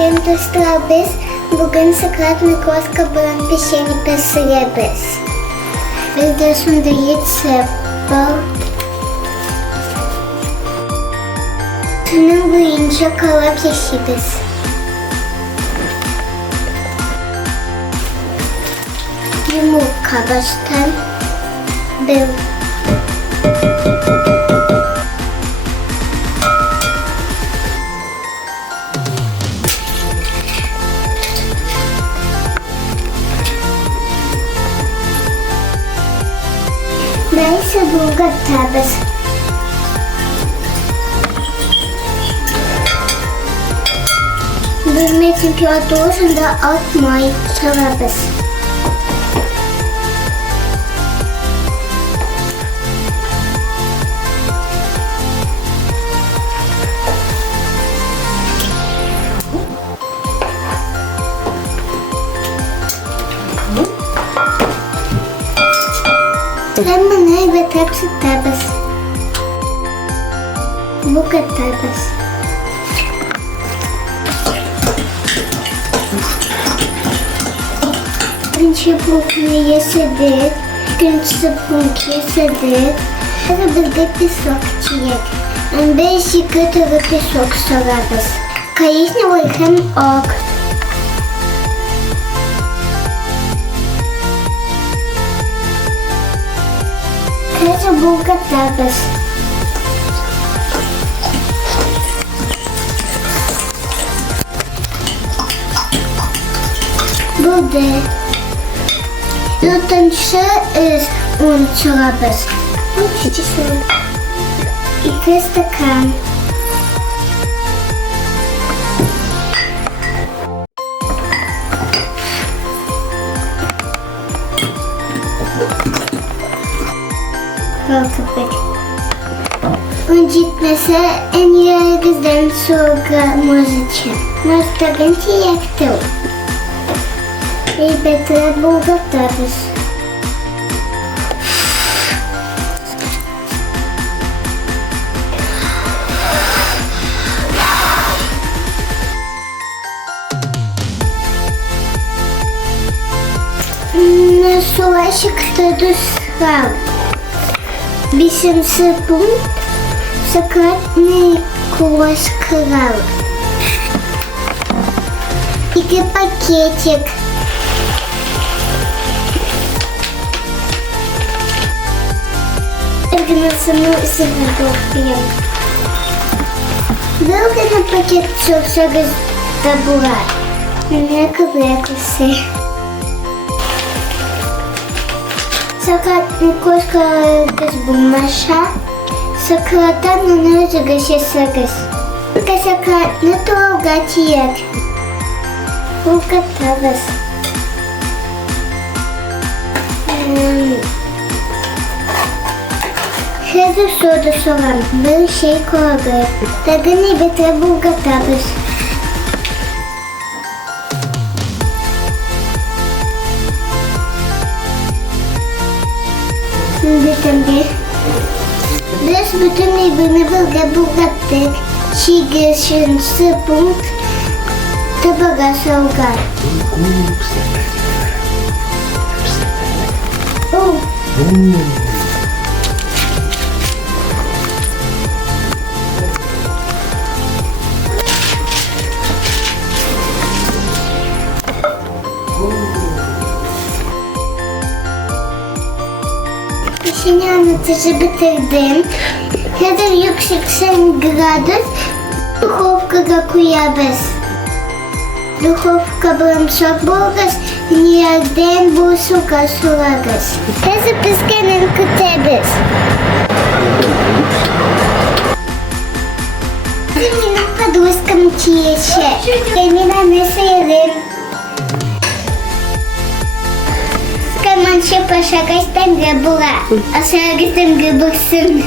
Gündüz biz bugün Sıkrat Mikroska bulan pişeni pişirebiliriz. Videosunda yetse bol. Tünün boyunca kala pişiririz. Yumurta baştan bir neyse bulgur tabiz. Bilme temperatüründe atmayı çalarız. Lemon ve tepsi tabiz. Bulgur tabiz. Birinci bulgur yesedik, ikinci bulgur yesedik. Bizde bir sok çiğek. Beş yıkatı bir sok sorarız. Конечно, hem ok. Kaça bulgur tabiz. Burada yutunca un çalarız. İki stakan. Köpek. Öncitmese en yerimizden sonra müzik. Mustagenci yaktı. Elbette bulgur tabiz. Sonra şıktadı sıram. Bizim sıpım Sıkratni kuvas kral. 2 пакетик. Организационную изготовку. Долго на пакет все добывать. Мне кублекусы. Sıkrat Mikroska kız bulmaşa. Sıkrattan onu zıgışırız. Sıkrat ne doğru bulgur tabiz. Hazır soda soğan bir şey koyuyor. Tadını bitir bulgur tabiz. Bitirdi. Biz bütün ibini bulgattık. Şigeşin sıpım tabağa soğuk. İşini anlatıcı bitirdim. Hazır yüksek 80 gradus dуховкага koyarız. Dуховка bıramsak bulgur, yerden bu suka sorarız. Hazır pişkenen kutarız. Şimdi подружкам чеше. Я не sayarım. Скаманче пошагать там, где была, а шагать там, где был сын.